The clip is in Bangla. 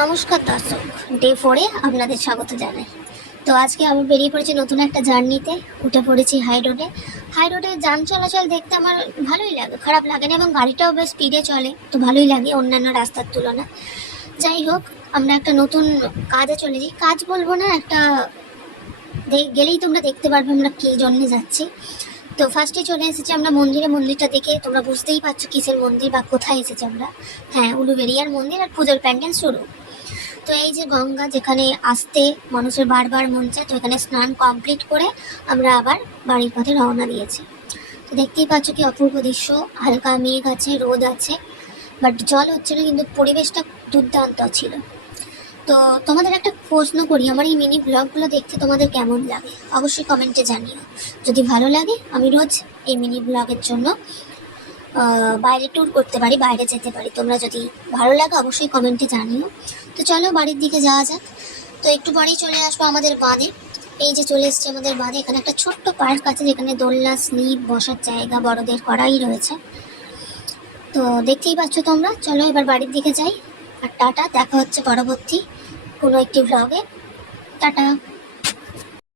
নমস্কার দর্শক, ডে 4-এ আপনাদের স্বাগত জানাই। তো আজকে আমি বেরিয়ে পড়েছি নতুন একটা জার্নিতে। উঠে পড়েছি হাই রোডে। হাই রোডে যান চলাচল দেখতে আমার ভালোই লাগে, খারাপ লাগে না, এবং গাড়িটাও বেশ স্পিডে চলে, তো ভালোই লাগে অন্যান্য রাস্তার তুলনায়। যাই হোক, আমরা একটা নতুন কাজে চলেছি। কাজ বলবো না, একটা গেলেই তোমরা দেখতে পারবে আমরা কী জন্যে যাচ্ছি। তো ফার্স্টে চলে এসেছি আমরা মন্দিরে। মন্দিরটা দেখে তোমরা বুঝতেই পারছো কিসের মন্দির বা কোথায় এসেছি আমরা। হ্যাঁ, উলুবেড়িয়ার মন্দির, আর পুজোর প্যান্ডেল শুরু। তো এই যে গঙ্গা, যেখানে আসতে মানুষের বারবার মন চায়, তো এখানে স্নান কমপ্লিট করে আমরা আবার বাড়ির পথে রওনা দিয়েছি। তো দেখতেই পাচ্ছ কি অপূর্ব দৃশ্য। হালকা মেঘ আছে, রোদ আছে, বাট জল হচ্ছে না, কিন্তু পরিবেশটা দুর্দান্ত ছিল। তো তোমাদের একটা প্রশ্ন করি, আমার এই মিনি ব্লগগুলো দেখতে তোমাদের কেমন লাগে অবশ্যই কমেন্টে জানিও। যদি ভালো লাগে আমি রোজ এই মিনি ব্লগের জন্য বাইরে ট্যুর করতে পারি, বাইরে যেতে পারি। তোমরা যদি ভালো লাগে অবশ্যই কমেন্টে জানিও। তো চলো বাড়ির দিকে যাওয়া যাক। তো একটু পরেই চলে আসবো আমাদের বাঁধে। এই যে চলে এসছে আমাদের বাঁধে। এখানে একটা ছোট্ট পার্ক আছে, যেখানে দোলনা, স্লিপ, বসার জায়গা বড়দের করাই রয়েছে। তো দেখতেই পাচ্ছ তোমরা। চলো এবার বাড়ির দিকে যাই। আর টাটা, দেখা হচ্ছে পরবর্তী কোনো একটি ব্লগে। টাটা।